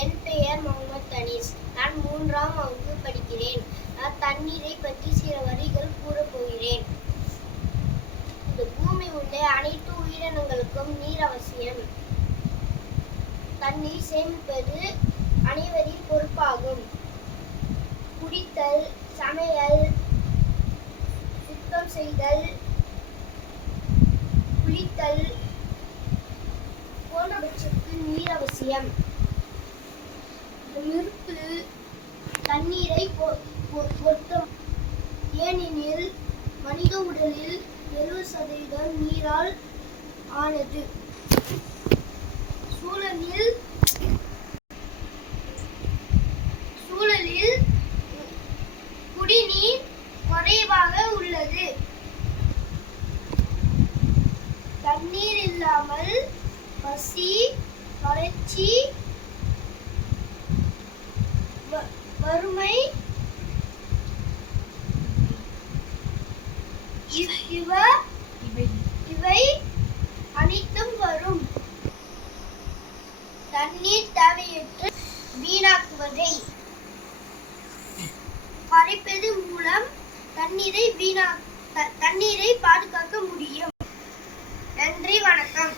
என் பெயர் முகமது அனீஸ். நான் 3ஆம் வகுப்பு படிக்கிறேன். நான் தண்ணீரை பற்றி சில வரிகள் கூறப் போகிறேன். இந்த பூமி உள்ள அனைத்து உயிரினங்களுக்கும் நீர் அவசியம். தண்ணீர் சேமிப்பது அனைவரின் பொறுப்பாகும். குடித்தல், சமையல், சுத்தம் செய்தல், குளித்தல் போன்றவற்றுக்கு நீர் அவசியம். நெருப்பு தண்ணீரை பொருத்தம். ஏனெனில் மனித உடலில் 70% நீரால் ஆனது. சூழலில் குடிநீர் குறைவாக உள்ளது. தண்ணீர் இல்லாமல் பசி, வறட்சி, வறுமை இவை அனைத்தும் வரும். தண்ணீர் தேவையற்று வீணாக்குவதை குறைப்பது மூலம் தண்ணீரை பாதுகாக்க முடியும். நன்றி, வணக்கம்.